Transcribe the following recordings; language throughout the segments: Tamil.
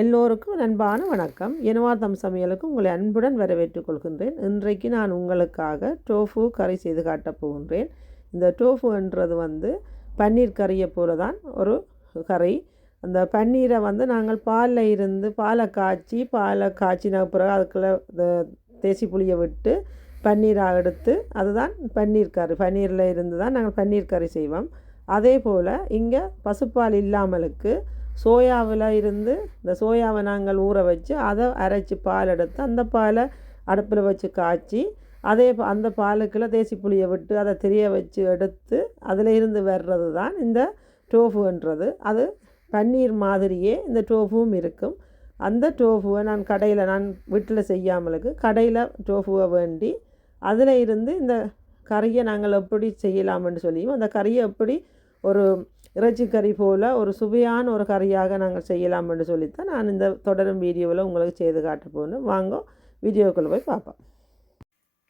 எல்லோருக்கும் அன்பான வணக்கம். இனவாதம் சமையலுக்கு உங்களை அன்புடன் வரவேற்றுக் கொள்கின்றேன். இன்றைக்கு நான் உங்களுக்காக டோஃபு கறி செய்து காட்டப் போகின்றேன். இந்த டோஃபுன்றது வந்து பன்னீர் கறியை போல தான் ஒரு கறி. அந்த பன்னீரை வந்து நாங்கள் பாலில் இருந்து பாலை காய்ச்சி பாலை காய்ச்சின பிறகு அதுக்குள்ளே தேசி புளியை விட்டு பன்னீரை எடுத்து அதுதான் பன்னீர் கறி. பன்னீரில் இருந்து தான் நாங்கள் பன்னீர் கறி செய்வோம். அதே போல் இங்கே பசுப்பால் இல்லாமலுக்கு சோயாவில் இருந்து இந்த சோயாவை நாங்கள் ஊற வச்சு அதை அரைச்சி பால் எடுத்து அந்த பாலை அடுப்பில் வச்சு காய்ச்சி அதே அந்த பாலுக்குள்ளே தேசி புளியை விட்டு அதை தெரிய வச்சு எடுத்து அதில் இருந்து வர்றது தான் இந்த டோஃபுன்றது. அது பன்னீர் மாதிரியே இந்த டோஃபுவும் இருக்கும். அந்த டோஃபுவை நான் கடையில் நான் வீட்டில் செய்யாமலுக்கு கடையில் டோஃபுவை வேண்டி அதில் இருந்து இந்த கறியை நாங்கள் எப்படி செய்யலாம்னு சொல்லியும் அந்த கறியை எப்படி ஒரு இறைச்சி கறி போல் ஒரு சுவையான ஒரு கறியாக நாங்கள் செய்யலாம் என்று சொல்லித்தான் நான் இந்த தொடரும் வீடியோவில் உங்களுக்கு செய்து காட்ட போகணும் வாங்க வீடியோக்குள்ளே போய் பார்ப்போம்.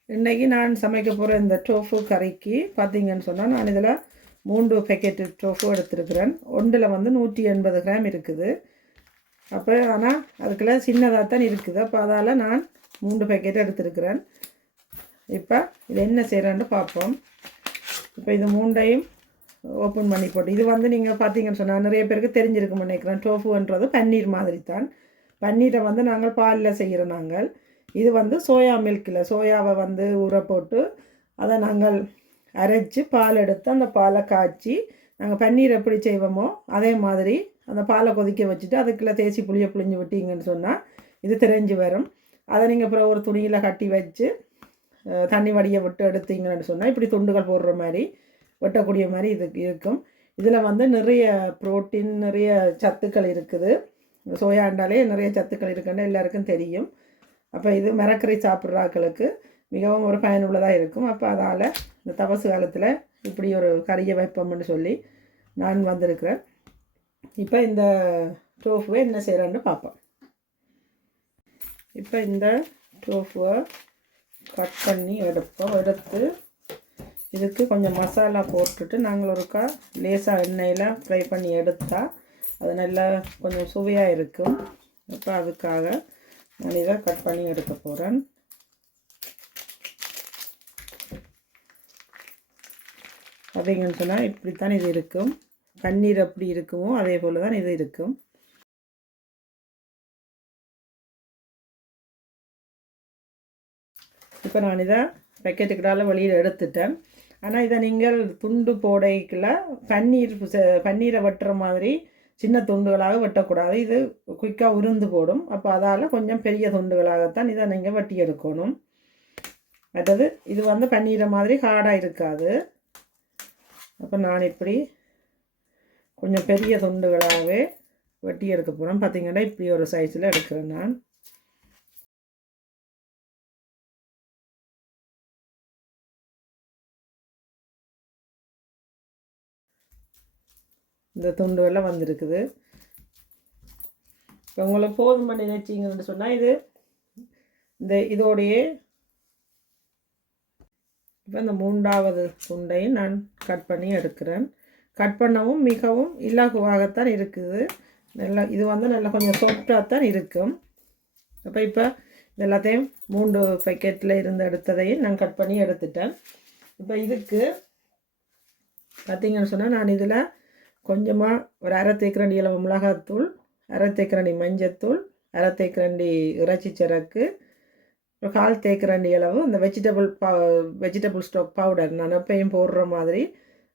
இன்றைக்கி நான் சமைக்க போகிற இந்த டோஃபு கறிக்கு பார்த்தீங்கன்னு சொன்னால் நான் இதில் மூன்று பேக்கெட்டு டோஃபு எடுத்திருக்கிறேன். ஒன்றில் வந்து நூற்றி எண்பது கிராம் இருக்குது. அப்போ ஆனால் அதுக்குள்ளே சின்னதாக தான் இருக்குது. அப்போ அதால் நான் மூன்று பேக்கெட் எடுத்திருக்கிறேன். இப்போ இது என்ன செய்கிறேன்னு பார்ப்போம். இப்போ இது மூண்டையும் ஓப்பன் பண்ணி போட்டு. இது வந்து நீங்கள் பார்த்தீங்கன்னு சொன்னால் நிறைய பேருக்கு தெரிஞ்சிருக்கும் நினைக்கிறேன். டோஃபுன்றது பன்னீர் மாதிரி தான் பன்னீரை வந்து நாங்கள் பாலில் செய்கிறோம் நாங்கள். இது வந்து சோயா மில்கில் சோயாவை வந்து ஊற போட்டு அதை நாங்கள் அரைச்சி பால் எடுத்து அந்த பாலை காய்ச்சி நாங்கள் பன்னீர் எப்படி செய்வோமோ அதே மாதிரி அந்த பாலை கொதிக்க வச்சுட்டு அதுக்குள்ளே தேசி புளியை புளிஞ்சு விட்டீங்கன்னு சொன்னால் இது தெரிஞ்சு வரும். அதை நீங்கள் அப்புறம் ஒரு துணியில் கட்டி வச்சு தண்ணி வடியை விட்டு எடுத்தீங்கன்னு சொன்னால் இப்படி துண்டுகள் போடுற மாதிரி வெட்டக்கூடிய மாதிரி இது இருக்கும். இதில் வந்து நிறைய புரோட்டீன் நிறைய சத்துக்கள் இருக்குது. சோயாண்டாலே நிறைய சத்துக்கள் இருக்குன்னு எல்லாருக்கும் தெரியும். அப்போ இது மரக்கறி சாப்பிட்றாக்களுக்கு மிகவும் ஒரு பயனுள்ளதாக இருக்கும். அப்போ அதால் இந்த தபசு காலத்தில் இப்படி ஒரு கறியை வைப்போம்னு சொல்லி நான் வந்திருக்கிறேன். இப்போ இந்த டோஃபுவை என்ன செய்கிறேன்னு பார்ப்போம் இப்போ இந்த டோஃபுவை கட் பண்ணி எடுப்போம். எடுத்து இதுக்கு கொஞ்சம் மசாலா போட்டுட்டு நாங்கள் ஒருக்கா லேசாக எண்ணெயில் ஃப்ரை பண்ணி எடுத்தால் அது நல்லா கொஞ்சம் சுவையாக இருக்கும். இப்போ அதுக்காக நான் இதை கட் பண்ணி எடுக்க போகிறேன் பார்த்தீங்கன்னு சொன்னால் இப்படித்தான் இது இருக்கும். பன்னீர் எப்படி இருக்குமோ அதே போல் தான் இது இருக்கும். இப்போ நான் இதை பேக்கெட்டுக்கிட்டால வெளியில் எடுத்துட்டேன். ஆனால் இதை நீங்கள் துண்டு போடைக்குள்ள பன்னீர் ச- பன்னீரை வெட்டுற மாதிரி சின்ன துண்டுகளாக வெட்டக்கூடாது. இது குயிக்காக உருந்து போடும். அப்போ அதால் கொஞ்சம் பெரிய துண்டுகளாகத்தான் இதை நீங்கள் வெட்டி எடுக்கணும். அடுத்தது இது வந்து பன்னீரை மாதிரி ஹார்டாக இருக்காது. அப்போ நான் இப்படி கொஞ்சம் பெரிய துண்டுகளாகவே வெட்டி எடுக்க போகிறேன் பார்த்தீங்கன்னா இப்படி ஒரு சைஸில் எடுக்கிறேன் நான். இந்த துண்டு எல்லாம் வந்திருக்குது. இப்போ உங்களுக்கு போதும் பண்ணி நினச்சிங்கன்னு சொன்னால் இது இந்த இதோடைய இப்போ இந்த மூன்றாவது துண்டையும் நான் கட் பண்ணி எடுக்கிறேன். கட் பண்ணவும் மிகவும் இலகுவாகத்தான் இருக்குது. நல்லா இது வந்து நல்லா கொஞ்சம் சாஃப்டாக தான் இருக்கும். அப்போ இப்போ எல்லாத்தையும் மூன்று பேக்கெட்டில் இருந்து எடுத்ததையும் நான் கட் பண்ணி எடுத்துட்டேன். இப்போ இதுக்கு பார்த்தீங்கன்னு சொன்னால் நான் இதில் கொஞ்சமாக ஒரு அரை தேக்கரண்டி அளவு மிளகாத்தூள் அரை தேக்கரண்டி மஞ்சத்தூள் அரை தேக்கரண்டி இறைச்சி சரக்கு ஒரு கால் தேக்கரண்டி அளவு அந்த வெஜிடபிள் பா வெஜிடபிள் ஸ்டாக் பவுடர் நான் எப்பயும் போடுற மாதிரி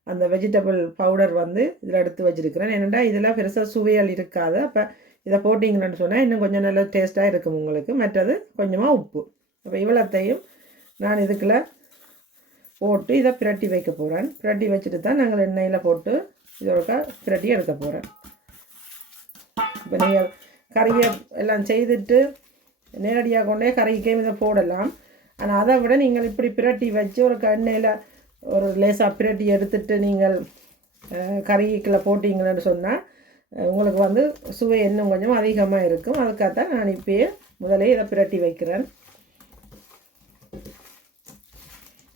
அந்த வெஜிடபிள் பவுடர் வந்து இதில் எடுத்து வச்சுருக்கிறேன். என்னென்னா இதெல்லாம் பெருசாக சுவையல் இருக்காது. அப்போ இதை போட்டிங்கன்னு சொன்னால் இன்னும் கொஞ்சம் நல்ல டேஸ்ட்டாக இருக்கும் உங்களுக்கு. மற்றது கொஞ்சமாக உப்பு. அப்போ இவ்வளோத்தையும் நான் இதுக்குள்ள போட்டு இதை பிரட்டி வைக்க போகிறேன் பிரட்டி வச்சுட்டு தான் நாங்கள் எண்ணெயில் போட்டு இதோட பிரட்டி எடுக்க போகிறேன் இப்போ நீங்கள் கறியை எல்லாம் செய்துட்டு நேரடியாக கொண்டே கறிக்கே இதை போடலாம். ஆனால் அதை விட நீங்கள் இப்படி பிரட்டி வச்சு ஒரு கண்ணையில் ஒரு லேசாக பிரட்டி எடுத்துட்டு நீங்கள் அஹ், போட்டிங்கன்னு சொன்னால் உங்களுக்கு வந்து சுவை இன்னும் கொஞ்சம் அதிகமாக இருக்கும். அதுக்காகத்தான் நான் இப்பயே முதலே இதை பிரட்டி வைக்கிறேன்.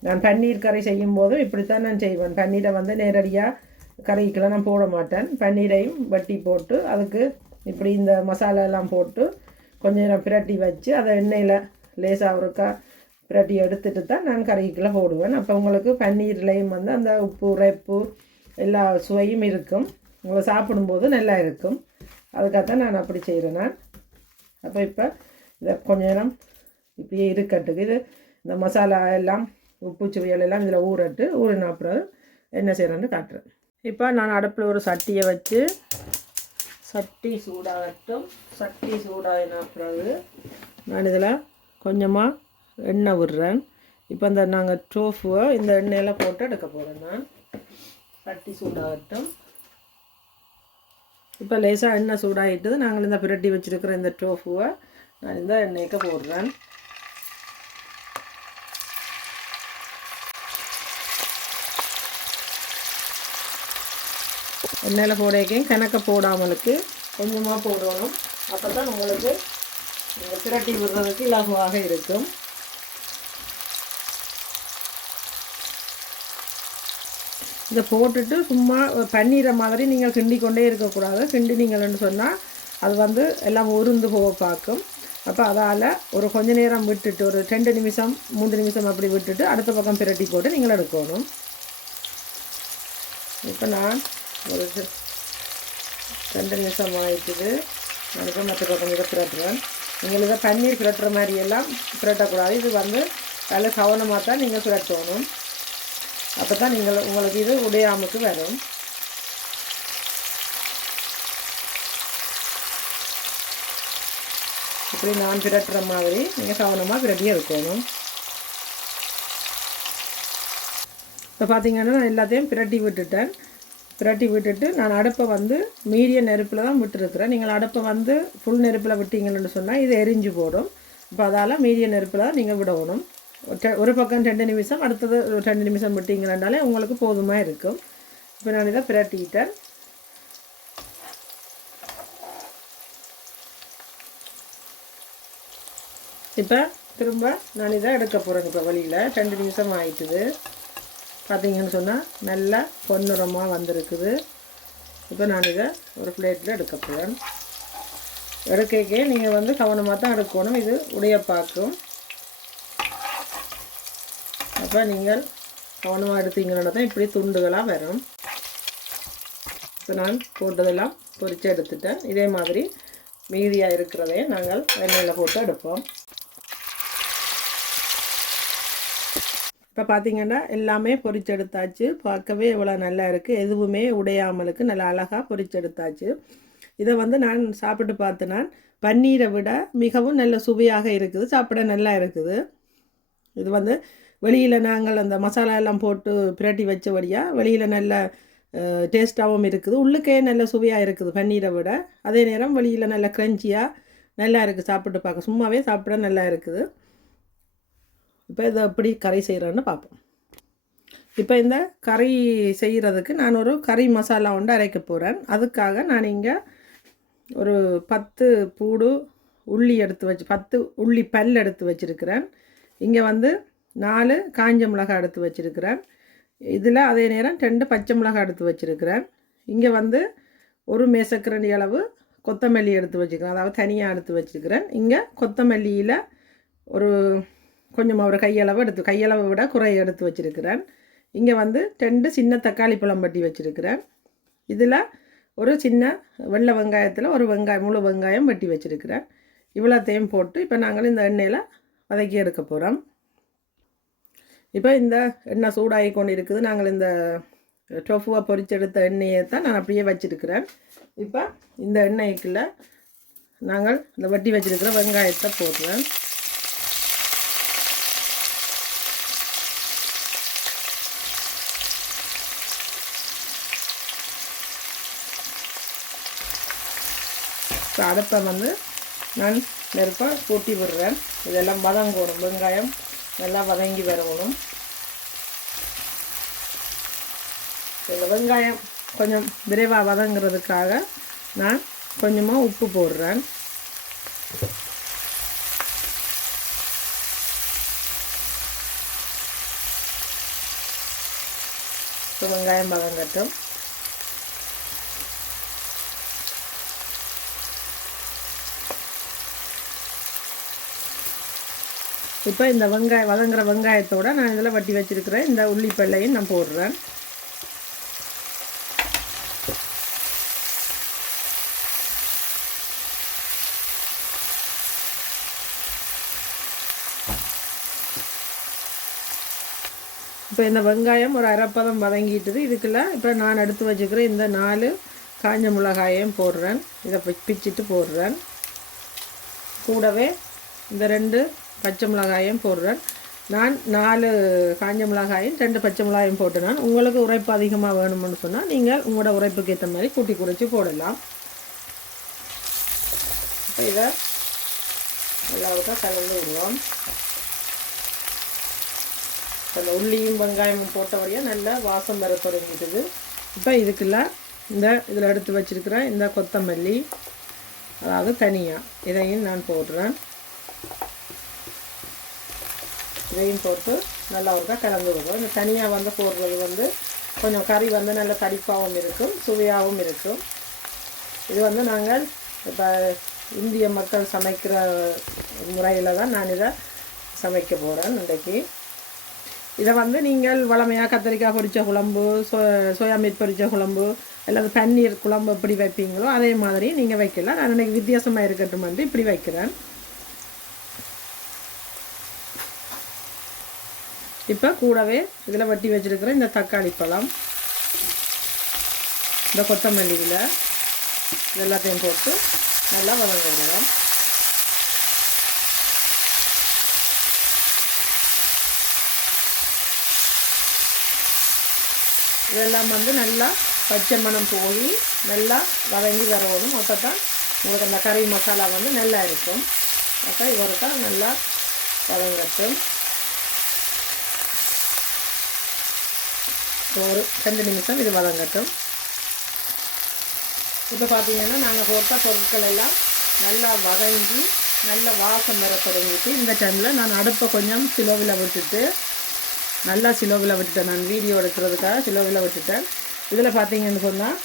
நான் பன்னீர் கறி செய்யும் போதும் இப்படித்தான் நான் செய்வேன். பன்னீரை வந்து நேரடியாக கறிக்கெல்லாம் நான் போட மாட்டேன். பன்னீரையும் வட்டி போட்டு அதுக்கு இப்படி இந்த மசாலாலாம் போட்டு கொஞ்சம் நேரம் பிரட்டி வச்சு அதை எண்ணெயில் லேசாக ஒருக்கா பிரட்டி எடுத்துட்டு தான் நான் கறிக்குள்ளே போடுவேன். அப்போ உங்களுக்கு பன்னீர்லேயும் வந்து அந்த உப்பு உரைப்பு எல்லா சுவையும் இருக்கும். உங்களை சாப்பிடும்போது நல்லா இருக்கும். அதுக்காகத்தான் நான் அப்படி செய்கிறேன் நான். அப்போ இப்போ இதை கொஞ்ச நேரம் இப்படியே இருக்கட்டுக்கு. இது இந்த மசாலா எல்லாம் உப்பு சுவையல் எல்லாம் இதில் ஊறட்டு ஊறின அப்புறம் என்ன செய்கிறேன்னு காட்டுறேன். இப்போ நான் அடுப்பில் ஒரு சட்டியை வச்சு சட்டி சூடாகட்டும். சட்டி சூடாகின பிறகு நான் இதில் கொஞ்சமாக எண்ணெய் விடுறேன். இப்போ இந்த நாங்கள் டோஃபுவை இந்த எண்ணெயில் போட்டு எடுக்க போகிறேன் நான். சட்டி சூடாகட்டும். இப்போ லேசாக எண்ணெய் சூடாகிட்டது நாங்கள் இந்த பிரட்டி வச்சுருக்கிற இந்த டோஃபுவை நான் இந்த எண்ணெய்க்கு போடுறேன். எண்ணெயில் போடையக்கையும் கணக்க போடாமலுக்கு கொஞ்சமாக போடணும். அப்போ தான் உங்களுக்கு நீங்கள் பிரட்டி விடுறதுக்கு இலகுவாக இருக்கும். இதை போட்டுட்டு சும்மா பன்னீரை மாதிரி நீங்கள் கிண்டி கொண்டே இருக்கக்கூடாது. கிண்டினீங்கள்னு சொன்னால் அது வந்து எல்லாம் உருந்து போக பார்க்கும். அப்போ அதால் ஒரு கொஞ்ச நேரம் விட்டுட்டு ஒரு ரெண்டு நிமிஷம் மூன்று நிமிஷம் அப்படி விட்டுட்டு அடுத்த பக்கம் பிரட்டி போட்டு நீங்கள் எடுக்கணும். இப்போ நான் ஒரு ரெண்டு நிமிஷம் ஆயிட்டுது. நான் மற்ற பக்கம் இதை புரட்டுவேன் நீங்கள் இதை பன்னீர் புரட்டுற மாதிரியெல்லாம் புரட்டக்கூடாது. இது வந்து நல்ல கவனமாக தான் நீங்கள் புரட்டணும். அப்போ தான் நீங்கள் உங்களுக்கு இது உடையாமுக்கு வரும். இப்படி நான் பிரட்டுற மாதிரி நீங்கள் கவனமாக பிரட்டியாக இருக்கணும் இப்போ பார்த்தீங்கன்னா நான் எல்லாத்தையும் பிரட்டி விட்டுட்டேன். பிரட்டி விட்டுட்டு நான் அடுப்பை வந்து மீடிய நெருப்பில் தான் விட்டுருக்குறேன். நீங்கள் அடுப்பை வந்து ஃபுல் நெருப்பில் விட்டீங்கன்னு சொன்னால் இது எரிஞ்சு போடும். இப்போ அதால் மீடிய நெருப்பில் தான் நீங்கள் விடணும். ஒரு பக்கம் ரெண்டு நிமிஷம் அடுத்தது ஒரு ரெண்டு நிமிஷம் விட்டீங்கன்னாலே உங்களுக்கு போதுமாக இருக்கும். இப்போ நான் இதை பிரட்டிக்கிட்டேன் இப்போ திரும்ப நான் இதை எடுக்க போகிறேன் இப்போ வழியில். ரெண்டு நிமிஷம் ஆயிட்டுது. பார்த்தீங்கன்னு சொன்னால் நல்லா பொன்னுரமாக வந்திருக்குது. இப்போ நான் இதை ஒரு பிளேட்டில் எடுக்க போகிறேன் எடுக்கக்கே நீங்கள் வந்து கவனமாக தான் எடுக்கணும். இது உடைய பார்க்கும் அப்போ நீங்கள் கவனமாக எடுத்தீங்கன்னா தான் இப்படி துண்டுகளாக வரும். இப்போ நான் போட்டதெல்லாம் பொரித்து எடுத்துட்டேன். இதே மாதிரி மீதியாக இருக்கிறதையே நாங்கள் எண்ணெயில் போட்டு எடுப்போம். இப்போ பார்த்தீங்கன்னா எல்லாமே பொறிச்செடுத்தாச்சு. பார்க்கவே இவ்வளோ நல்லா இருக்குது எதுவுமே உடையாமலுக்கு நல்லா அழகாக பொறிச்செடுத்தாச்சு. இதை வந்து நான் சாப்பிட்டு பார்த்து நான் பன்னீரை விட மிகவும் நல்ல சுவையாக இருக்குது. சாப்பிட நல்லா இருக்குது. இது வந்து வெளியில் நாங்கள் அந்த மசாலா எல்லாம் போட்டு பிரட்டி வச்சபடியாக வெளியில் நல்ல டேஸ்ட்டாகவும் இருக்குது. உள்ளுக்கே நல்ல சுவையாக இருக்குது பன்னீரை விட. அதே நேரம் வெளியில் நல்ல க்ரன்ச்சியாக நல்லா இருக்குது சாப்பிட்டு பார்க்க. சும்மாவே சாப்பிட நல்லா இருக்குது. இப்போ இதை எப்படி கறி செய்கிறேன்னு பார்ப்போம். இப்போ இந்த கறி செய்கிறதுக்கு நான் ஒரு கறி மசாலா ஒன்று அரைக்க போகிறேன். அதுக்காக நான் இங்கே ஒரு பத்து பூடு உள்ளி எடுத்து வச்சு பத்து உள்ளி பல் எடுத்து வச்சுருக்கிறேன். இங்கே வந்து நாலு காஞ்ச மிளகாய் எடுத்து வச்சுருக்கிறேன். இதில் அதே நேரம் ரெண்டு பச்சை மிளகாய் எடுத்து வச்சுருக்கிறேன். இங்கே வந்து ஒரு மேசக்கரண்டி அளவு கொத்தமல்லி எடுத்து வச்சுருக்கிறேன். அதாவது தனியாக எடுத்து வச்சுருக்கிறேன். இங்கே கொத்தமல்லியில் ஒரு கொஞ்சமாக ஒரு கையளவு எடுத்து கையளவை விட குறை எடுத்து வச்சுருக்கிறேன். இங்கே வந்து ரெண்டு சின்ன தக்காளி பழம் பட்டி வச்சுருக்கிறேன். இதில் ஒரு சின்ன வெள்ளை வெங்காயத்தில் ஒரு வெங்காயம் முழு வெங்காயம் வெட்டி வச்சுருக்கிறேன். இவ்வளோத்தையும் போட்டு இப்போ நாங்கள் இந்த எண்ணெயில் வதக்கி எடுக்க போகிறோம் இப்போ இந்த எண்ணெய் சூடாகி கொண்டு இருக்குது நாங்கள் இந்த டொஃபுவை பொறிச்செடுத்த எண்ணெயை தான் நான் அப்படியே வச்சுருக்கிறேன். இப்போ இந்த எண்ணெய்க்குள்ளே நாங்கள் இந்த வெட்டி வச்சுருக்கிற வெங்காயத்தை போடுறேன். அடுப்பை வந்து நான் நெருப்பாக கூட்டி விடுறேன். இதெல்லாம் வதங்கணும். வெங்காயம் நல்லா வதங்கி வரணும். இந்த வெங்காயம் கொஞ்சம் விரைவாக வதங்குறதுக்காக நான் கொஞ்சமாக உப்பு போடுறேன். இப்போ வெங்காயம் வதங்கட்டும். இப்போ இந்த வெங்காயம் வதங்குற வெங்காயத்தோட நான் இதில் வட்டி வச்சிருக்கிறேன் இந்த உள்ளிப்பல்லையும் நான் போடுறேன். இப்போ இந்த வெங்காயம் ஒரு அரைப்பதம் வதங்கிட்டுது. இதுக்குள்ள இப்போ நான் எடுத்து வச்சுக்கிற இந்த நாலு காஞ்ச மிளகாயையும் போடுறேன். இதை பி- பிச்சிட்டு போடுறேன். கூடவே இந்த ரெண்டு பச்சை மிளகாயும் போடுறேன். நான் நாலு காஞ்ச மிளகாயும் ரெண்டு பச்சை மிளகாயும் போட்டு நான் உங்களுக்கு உரைப்பு அதிகமாக வேணும்னு சொன்னால் நீங்கள் உங்களோட உரைப்புக்கு ஏற்ற மாதிரி கூட்டி குறைச்சி போடலாம். இப்போ இதை எல்லாருக்கும் கலந்து விடுவோம். அந்த உள்ளியும் வெங்காயமும் போட்டபடியாக நல்லா வாசம் வர தொடங்கிட்டுது. இப்போ இதுக்குள்ள இந்த இதில் எடுத்து வச்சிருக்கிற இந்த கொத்தமல்லி அதாவது தனியாக இதையும் நான் போடுறேன். இதையும் போட்டு நல்லா ஒருக்கா கலந்து விடுவோம். இந்த தனியாக வந்து போடுறது வந்து கொஞ்சம் கறி வந்து நல்ல தடிப்பாகவும் இருக்கும் சுவையாகவும் இருக்கும். இது வந்து நாங்கள் இப்போ இந்திய மக்கள் சமைக்கிற முறையில் தான் நான் இதை சமைக்க போகிறேன் இன்றைக்கி. இதை வந்து நீங்கள் வளமையாக கத்திரிக்காய் பொரிச்ச குழம்பு சோ சோயா மீட் பொரிச்ச குழம்பு அல்லது பன்னீர் குழம்பு எப்படி வைப்பீங்களோ அதே மாதிரி நீங்கள் வைக்கலாம். நான் இன்றைக்கி வித்தியாசமாக இருக்கட்டும் வந்து இப்படி வைக்கிறேன். இப்போ கூடவே இதில் வட்டி வச்சுருக்கிற இந்த தக்காளி பழம் இந்த கொத்தமல்லியில் எல்லாத்தையும் போட்டு நல்லா வதங்க விடுவோம். இதெல்லாம் வந்து நல்லா பச்சை மணம் போய் நல்லா வதங்கி வரணும் அப்போ தான் உங்களுக்கு அந்த கறி மசாலா வந்து நல்லா இருக்கும். அப்போ இவருக்கா நல்லா வதங்கட்டும். ஒரு ரெண்டு நிமிஷம் இது வதங்கட்டும். இப்போ பார்த்தீங்கன்னா நாங்கள் போட்ட பொருட்கள் எல்லாம் நல்லா வதங்கி நல்ல வாசம் வர தொடங்கிட்டு இந்த டைமில் நான் அடுப்பை கொஞ்சம் சிலோவில் விட்டுட்டு நல்லா சிலோவில் விட்டுட்டேன். நான் வீடியோ எடுக்கிறதுக்காக சிலோவில் விட்டுட்டேன். இதில் பார்த்தீங்கன்னு சொன்னால்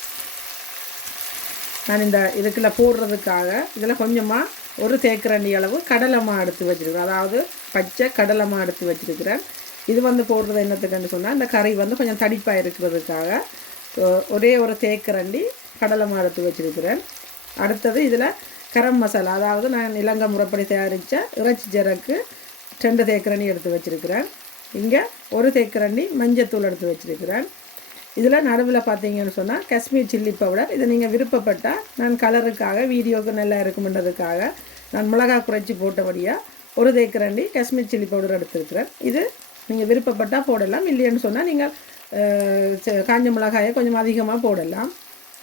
நான் இந்த இதுக்குள்ள போடுறதுக்காக இதில் கொஞ்சமாக ஒரு தேக்கரண்டி அளவு கடலைமா எடுத்து வச்சுருக்கிறேன் அதாவது பச்சை கடலைமா எடுத்து வச்சுருக்கிறேன். இது வந்து போடுறது என்னத்துக்குன்னு சொன்னால் இந்த கறி வந்து கொஞ்சம் தடிப்பாக இருக்கிறதுக்காக ஒரே ஒரு தேக்கரண்டி கடலை எடுத்து வச்சுருக்கிறேன். அடுத்தது இதில் கரம் மசாலா அதாவது நான் இலங்கை முறைப்படி தயாரித்த இறைச்சி ஜரக்கு ரெண்டு தேக்கரண்டி எடுத்து வச்சுருக்கிறேன். இங்கே ஒரு தேக்கரண்டி மஞ்சத்தூள் எடுத்து வச்சுருக்கிறேன். இதில் நடுவில் பார்த்தீங்கன்னு சொன்னால் காஷ்மீர் சில்லி பவுடர். இதை நீங்கள் விருப்பப்பட்டால் நான் கலருக்காக வீடியோவுக்கு நல்லா இருக்குமென்றதுக்காக நான் மிளகாய் குறைச்சி போட்டபடியாக ஒரு தேக்கரண்டி காஷ்மீர் சில்லி பவுடர் எடுத்துருக்கிறேன். இது நீங்கள் விருப்பப்பட்டால் போடலாம். இல்லைன்னு சொன்னால் நீங்கள் காஞ்ச மிளகாயை கொஞ்சம் அதிகமாக போடலாம்.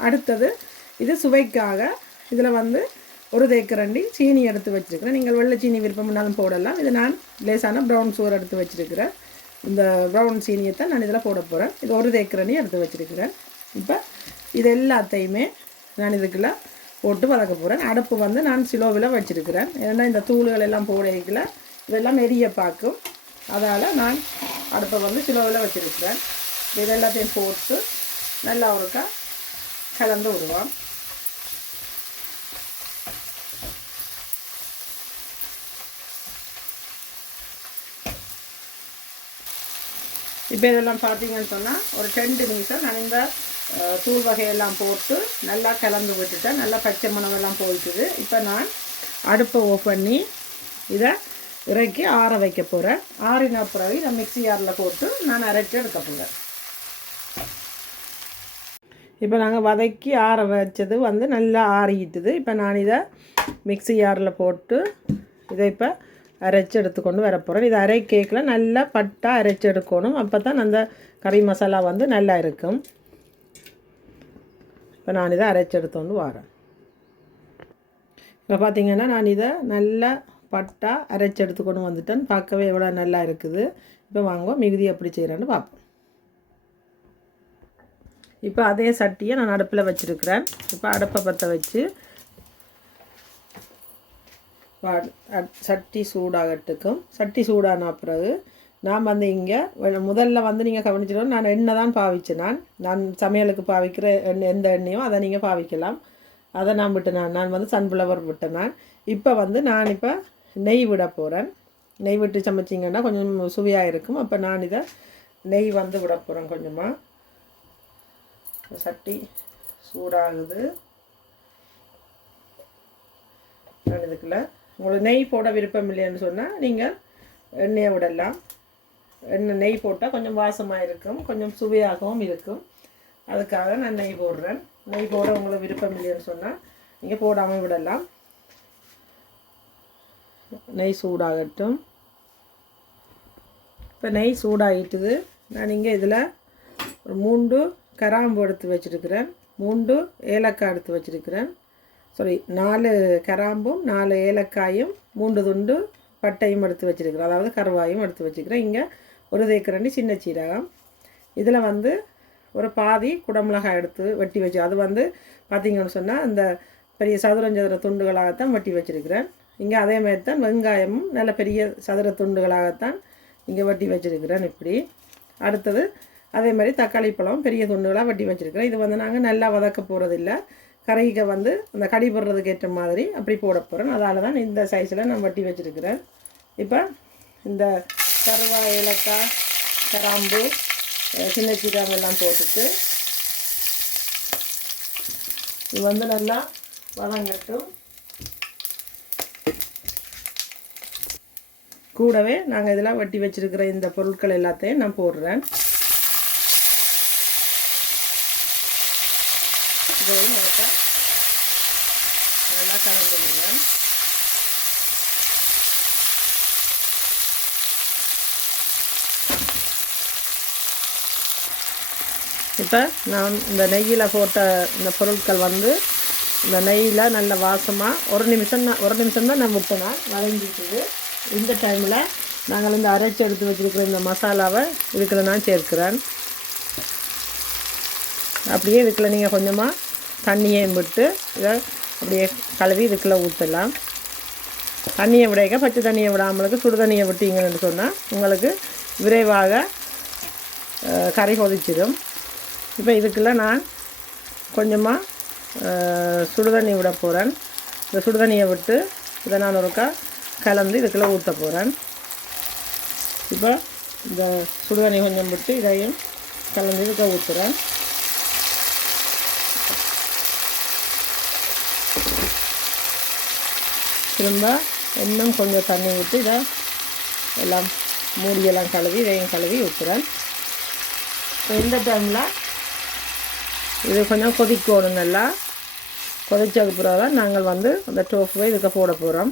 அடுத்தது இது சுவைக்காக இதில் வந்து ஒரு தேக்கரண்டி சீனி எடுத்து வச்சுருக்கிறேன். நீங்கள் வெள்ளை சீனி விருப்பம்னாலும் போடலாம். இது நான் லேசான ப்ரௌன் சுகர் எடுத்து வச்சுருக்கிறேன். இந்த ப்ரௌன் சீனியை தான் நான் இதில் போட போகிறேன் இது ஒரு தேக்கரண்டி எடுத்து வச்சுருக்கிறேன். இப்போ இது எல்லாத்தையுமே நான் இதுக்குள்ள போட்டு வதக்க போகிறேன் அடுப்பு வந்து நான் சிலோவில் வச்சுருக்கிறேன். ஏன்னா இந்த தூள்கள் எல்லாம் போடையில இதெல்லாம் எரிய பார்க்கும் அதால் நான் அடுப்பை வந்து சிலோவில் வச்சுருக்கிறேன். இது எல்லாத்தையும் போட்டு நல்லா ஒருக்கா கலந்து விடுவோம். இப்போ இதெல்லாம் பார்த்தீங்கன்னு சொன்னால் ஒரு ரெண்டு நிமிஷம் நான் இந்த தூள் வகையெல்லாம் போட்டு நல்லா கலந்து விட்டுட்டேன். நல்லா பச்சை மிளகெல்லாம் போயிட்டுது. இப்போ நான் அடுப்பை ஓப் பண்ணி இதை இறக்கி ஆற வைக்க போகிறேன் ஆறின பிறகு நான் மிக்ஸி ஆரில் போட்டு நான் அரைச்சி எடுக்க போகிறேன் இப்போ நாங்கள் வதக்கி ஆற வச்சது வந்து நல்லா ஆறிக்கிட்டுது. இப்போ நான் இதை மிக்ஸி ஆரில் போட்டு இதை இப்போ அரைச்சி எடுத்துக்கொண்டு வர போகிறேன் இதை அரை கேக்கில் நல்லா பட்டாக அரைச்சி எடுக்கணும். அப்போ தான் அந்த கறி மசாலா வந்து நல்லா இருக்கும். இப்போ நான் இதை அரைச்சி எடுத்துக்கொண்டு வரேன். இப்போ பார்த்தீங்கன்னா நான் இதை நல்லா பட்டா அரைச்சி எடுத்துக்கொண்டு வந்துட்டேன். பார்க்கவே எவ்வளோ நல்லா இருக்குது. இப்போ வாங்குவோம். மிகுதி எப்படி செய்கிறேன்னு பார்ப்போம். இப்போ அதே சட்டியை நான் அடுப்பில் வச்சுருக்கிறேன். இப்போ அடுப்பை பற்ற வச்சு சட்டி சூடாகட்டுக்கும் சட்டி சூடான பிறகு நான் வந்து இங்கே முதல்ல வந்து நீங்கள் கவனிச்சிடணும். நான் எண்ணெய் தான் பாவிச்சேன். நான் நான் சமையலுக்கு பாவிக்கிற எண்ணெய் எந்த எண்ணெயோ அதை நீங்கள் பாவிக்கலாம். அதை நான் விட்டு நான் நான் வந்து சன்ஃப்ளவர் விட்டேன். நான் இப்போ வந்து நான் இப்போ நெய் விட போகிறேன் நெய் விட்டு சமைச்சிங்கன்னா கொஞ்சம் சுவையாக இருக்கும். அப்போ நான் இதை நெய் வந்து விட போகிறேன் கொஞ்சமாக சட்டி சூடாகுது. நான் இதுக்குள்ள உங்களுக்கு நெய் போட விருப்பம் இல்லைன்னு சொன்னால் நீங்கள் எண்ணெயை விடலாம். எண்ணெய் நெய் போட்டால் கொஞ்சம் வாசமாக இருக்கும். கொஞ்சம் சுவையாகவும் இருக்கும். அதுக்காக நான் நெய் போடுறேன். நெய் போட உங்களுக்கு விருப்பம் இல்லைன்னு சொன்னால் நீங்கள் போடாமல் விடலாம். நெய் சூடாகட்டும். இப்போ நெய் சூடாகிட்டுது நான் இங்கே இதில் ஒரு மூண்டு கராம்பு எடுத்து வச்சுருக்கிறேன். மூண்டு ஏலக்காய் எடுத்து வச்சுருக்கிறேன். சாரி நாலு கராம்பும் நாலு ஏலக்காயும் மூன்று துண்டு பட்டையும் எடுத்து வச்சுருக்கிறேன். அதாவது கருவாயும் எடுத்து வச்சுக்கிறேன் இங்கே ஒரு தேக்கரண்டி சின்ன சீரகம். இதில் வந்து ஒரு பாதி குடமிளகாய் எடுத்து வெட்டி வச்சு அது வந்து பார்த்திங்கன்னு சொன்னால் அந்த பெரிய சதுரம் சதுர துண்டுகளாகத்தான் வெட்டி வச்சுருக்கிறேன். இங்கே அதே மாதிரி தான் வெங்காயமும் நல்ல பெரிய சதுர துண்டுகளாகத்தான் இங்கே வட்டி வச்சுருக்கிறேன் இப்படி. அடுத்தது அதே மாதிரி தக்காளி பழம் பெரிய துண்டுகளாக வட்டி வச்சுருக்கிறேன். இது வந்து நாங்கள் நல்லா வதக்க போகிறதில்ல கரைக்க வந்து அந்த கடி போடுறதுக்கு ஏற்ற மாதிரி அப்படி போட போகிறேன் அதால் தான் இந்த சைஸில் நான் வட்டி வச்சுருக்கிறேன். இப்போ இந்த கருவாய் ஏலக்காய் கிராம்பு சின்ன சீரகம் எல்லாம் போட்டுட்டு இது வந்து நல்லா வதங்கட்டும். கூடவே நாங்கள் இதெல்லாம் வெட்டி வச்சிருக்கிற இந்த பொருட்கள் எல்லாத்தையும் நான் போடுறேன். இதையும் நல்லா நல்லா கலந்து இப்போ நான் இந்த நெய்யில் போட்ட இந்த பொருட்கள் வந்து இந்த நெய்யில் நல்ல வாசமாக ஒரு நிமிஷம் ஒரு நிமிஷம் தான் நான் விட்டேன். வதங்கிட்டுது இந்த டைமில் நாங்கள் இந்த அரைச்சி எடுத்து வச்சுருக்கிற இந்த மசாலாவை இதுக்கில் நான் சேர்க்கிறேன். அப்படியே இதுக்குள்ள நீங்கள் கொஞ்சமாக தண்ணியையும் விட்டு இதை அப்படியே கழுவி இதுக்குள்ள ஊற்றலாம் தண்ணியை விடைக்க பச்சை தண்ணியை விடாமலுக்கு சுடு தண்ணியை விட்டீங்கன்னு சொன்னால் உங்களுக்கு விரைவாக கரை கொதிச்சிடும் இப்போ இதுக்குள்ள நான் கொஞ்சமாக சுடுதண்ணி விட போகிறேன் இந்த சுடுதண்ணியை விட்டு இதை நான் ஒருக்கா கலந்து இதுக்குள்ளே ஊற்ற போகிறேன் இப்போ இந்த சுடுதண்ணி கொஞ்சம் விட்டு இதையும் கலந்து இதுக்க ஊற்றுறேன் திரும்ப இன்னும் கொஞ்சம் தண்ணி விட்டு இதை எல்லாம் மூடியெல்லாம் கழுவி இதையும் கழுவி ஊற்றுறேன் இப்போ இந்த டைமில் இது கொஞ்சம் கொதிக்கணும் நல்லா. கொதிச்சதுக்கு பிறகு தான் நாங்கள் வந்து அந்த டோஃபுவை இதுக்கு போட போகிறோம்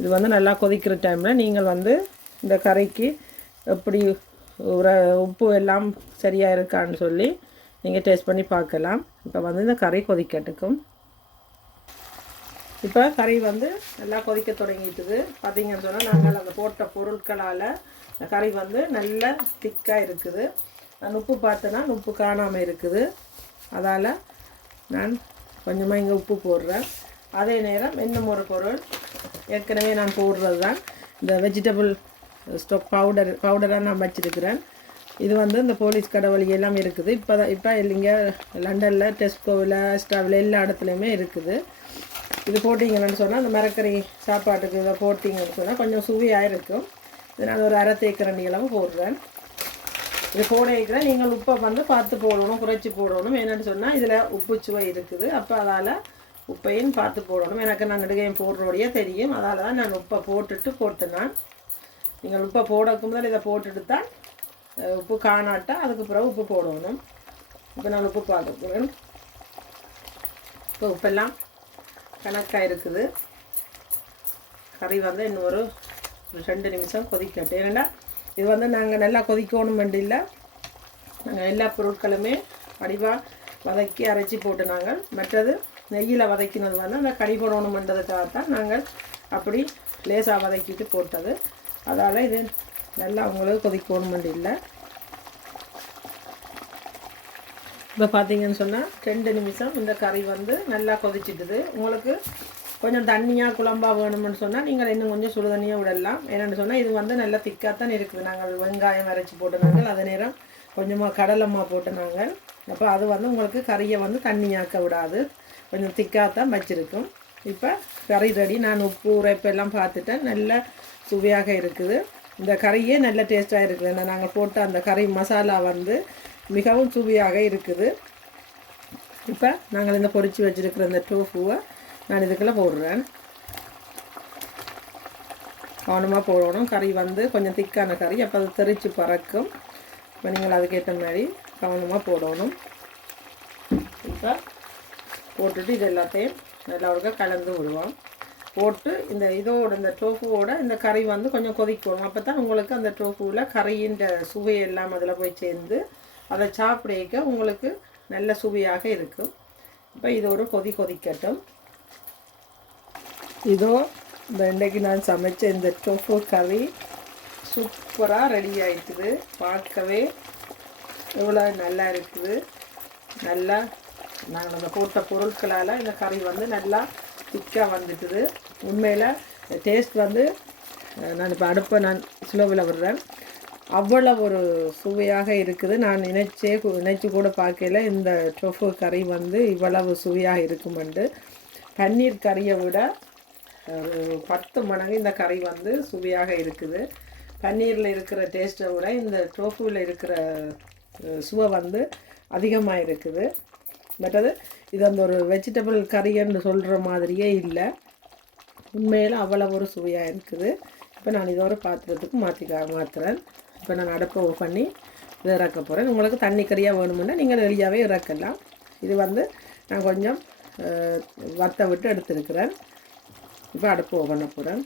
இது வந்து நல்லா கொதிக்கிற டைமில் நீங்கள் வந்து இந்த கறிக்கு எப்படி உப்பு எல்லாம் சரியாக இருக்கான்னு சொல்லி நீங்கள் டேஸ்ட் பண்ணி பார்க்கலாம். இப்போ வந்து இந்த கறி கொதிக்கட்டுக்கும். இப்போ கறி வந்து நல்லா கொதிக்க தொடங்கிட்டுது. பார்த்தீங்கன்னு சொன்னால் நாங்கள் அந்த போட்ட பொருட்களால் கறி வந்து நல்ல திக்காக இருக்குது. நான் உப்பு பார்த்தேன்னா உப்பு காணாமல் இருக்குது. அதால் நான் கொஞ்சமாக இங்கே உப்பு போடுறேன். அதே நேரம் இன்னும் ஒரு பொருள் ஏற்கனவே நான் போடுறது தான் இந்த வெஜிடபிள் ஸ்டோக் பவுடர் பவுடராக நான் வச்சுருக்கிறேன். இது வந்து இந்த போலீஸ் கடவுளி எல்லாம் இருக்குது. இப்போ தான் இப்போ இல்லைங்க லண்டனில் டெஸ்கோவில் ஸ்டாவில் எல்லா இடத்துலையுமே இருக்குது. இது போட்டிங்கன்னு சொன்னால் அந்த மரக்கறி சாப்பாட்டுக்கு இதை போட்டிங்கன்னு சொன்னால் கொஞ்சம் சுவையாக இருக்கும். இது நான் ஒரு அரை தேக்கரண்டி அளவு போடுறேன். இது போட நீங்கள் உப்பை வந்து பார்த்து போடணும் குறைச்சி போடணும். என்னென்னு சொன்னால் இதில் உப்பு சுவை இருக்குது. அப்போ அதால் உப்பையும் பார்த்து போடணும். எனக்கு நான் நெடுகையும் போடுறோடையே தெரியும். அதால் தான் நான் உப்பை போட்டுட்டு போட்டுனேன் நீங்கள் உப்பை போடக்கு முதல் இதை போட்டுட்டு தான் உப்பு காணாட்டா அதுக்கு பிறகு உப்பு போடணும். இப்போ நான் உப்பு பார்த்துக்குவேன் இப்போ உப்பெல்லாம் கணக்காக இருக்குது கறி வந்து இன்னும் ஒரு ஒரு ரெண்டு நிமிஷம் கொதிக்கட்டும். ஏன்னா இது வந்து நாங்கள் நல்லா கொதிக்கணும் இல்லை நாங்கள் எல்லா பொருட்களுமே வடிவாக வதக்கி அரைச்சி போட்டு நாங்கள் மற்றது நெய்யில் வதக்கினது வந்து அந்த கறி தான் நாங்கள் அப்படி லேசாக வதக்கிட்டு போட்டது. அதால் இது நல்லா அவங்களுக்கு கொதிக்கணும் இல்லை. இப்போ பார்த்தீங்கன்னு சொன்னால் ரெண்டு நிமிஷம் இந்த கறி வந்து நல்லா கொதிச்சிட்டுது. உங்களுக்கு கொஞ்சம் தண்ணியாக குழம்பாக வேணும்னு சொன்னால் நீங்கள் இன்னும் கொஞ்சம் சுடு தண்ணியாக விடலாம். என்னென்னு சொன்னால் இது வந்து நல்லா திக்காகத்தான் இருக்குது. நாங்கள் வெங்காயம் அரைச்சி போட்டு நாங்கள் அதே நேரம் கொஞ்சமாக கடலம்மா போட்டுனாங்க. நாங்கள் அப்போ அது வந்து உங்களுக்கு கறியை வந்து தண்ணியாக்க விடாது. கொஞ்சம் திக்காக தான் வச்சுருக்கும். இப்போ கறி ரெடி நான் உப்பு உரைப்பு எல்லாம் பார்த்துட்டேன். நல்ல சுவையாக இருக்குது. இந்த கறியே நல்ல டேஸ்ட்டாக இருக்குது. ஏன்னா நாங்கள் போட்ட அந்த கறி மசாலா வந்து மிகவும் சுவையாக இருக்குது. இப்போ நாங்கள் இந்த பொறிச்சு வச்சுருக்கிற இந்த டோஃபுவை நான் இதுக்குள்ளே போடுறேன். கவனமாக போடணும். கறி வந்து கொஞ்சம் திக்கான கறி. அப்போ அது தெரித்து பறக்கும். இப்போ நீங்கள் அதுக்கேற்ற மாதிரி கவனமாக போடணும். இப்போ போட்டுட்டு இது எல்லாத்தையும் நல்லா ஒருக்கா கலந்து விடுவோம். போட்டு இந்த இதோட இந்த டோஃபுவோட இந்த கறி வந்து கொஞ்சம் கொதிக்கணும். அப்போ தான் உங்களுக்கு அந்த டோஃபுவில் கறியின்ற சுவையெல்லாம் அதில் போய் சேர்ந்து அதை சாப்பிடக்க உங்களுக்கு நல்ல சுவையாக இருக்கும். இப்போ இதோட கொதி கொதிக்கட்டும். இதோ இந்த இன்றைக்கு நான் சமைச்ச இந்த டோஃபு கறி சூப்பராக ரெடி ஆயிட்டுது. பார்க்கவே எவ்வளோ நல்லா இருக்குது. நல்லா நாங்கள் அந்த போட்ட பொருட்களால் இந்த கறி வந்து நல்லா திக்காக வந்துட்டுது. உண்மையில் டேஸ்ட் வந்து நான் இப்போ அடுப்பை நான் ஸ்லோவில் விடுறேன். அவ்வளோ ஒரு சுவையாக இருக்குது. நான் நினைச்சே நினைச்சு கூட பார்க்கல. இந்த டொஃபு கறி வந்து இவ்வளவு சுவையாக இருக்குமெண்டு பன்னீர் கறியை விட ஒரு பத்து மடங்கு இந்த கறி வந்து சுவையாக இருக்குது. பன்னீரில் இருக்கிற டேஸ்ட்டை விட இந்த டோஃபுவில் இருக்கிற சுவை வந்து அதிகமாக இருக்குது. மற்றது இது அந்த ஒரு வெஜிடபிள் கறின்னு சொல்கிற மாதிரியே இல்லை. உண்மையில் அவ்வளோ ஒரு சுவையாக இருக்குது. இப்போ நான் இதோட பாத்திரத்துக்கு மாற்றிக்க மாற்றுறேன் இப்போ நான் அடுப்பை ஓ பண்ணி இதை இறக்க போகிறேன் உங்களுக்கு தண்ணி கறியாக வேணுமுன்னா நீங்கள் ரெடியாகவே இறக்கலாம். இது வந்து நான் கொஞ்சம் அஹ், வத்த விட்டு எடுத்துருக்கிறேன். இப்போ அடுப்பு ஓ பண்ண போகிறேன்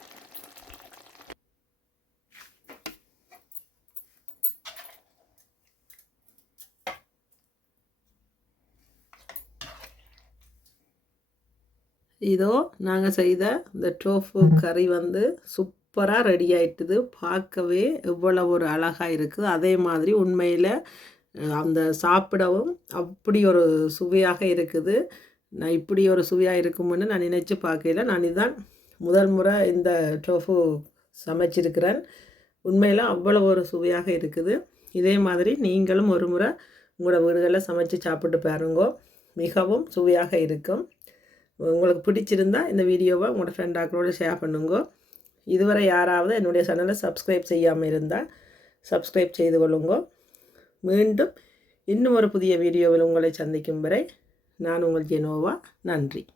இதோ நாங்கள் செய்த இந்த டோஃபு கறி வந்து சூப்பராக ரெடி ஆயிட்டுது. பார்க்கவே எவ்வளோ ஒரு அழகாக இருக்குது அதே மாதிரி உண்மையில் அந்த சாப்பிடவும் அப்படி ஒரு சுவையாக இருக்குது. நான் இப்படி ஒரு சுவையாக இருக்கும்னு நான் நினச்சி பார்க்கல. நான் இதுதான் முதல் முறை இந்த டோஃபு சமைச்சிருக்கிறேன். உண்மையில் அவ்வளோ ஒரு சுவையாக இருக்குது. இதே மாதிரி நீங்களும் ஒரு முறை உங்களோட வீடுகளில் சமைச்சு சாப்பிட்டு பாருங்கோ. மிகவும் சுவையாக இருக்கும். உங்களுக்கு பிடிச்சிருந்தா இந்த வீடியோவை உங்களோட ஃப்ரெண்டாக்களோட ஷேர் பண்ணுங்க. இதுவரை யாராவது என்னுடைய சேனலை சப்ஸ்கிரைப் செய்யாமல் இருந்தால் சப்ஸ்கிரைப் செய்து கொள்ளுங்க. மீண்டும் இன்னும் ஒரு புதிய வீடியோவில் உங்களை சந்திக்கும் வரை நான் உங்கள் ஜெனோவா. நன்றி.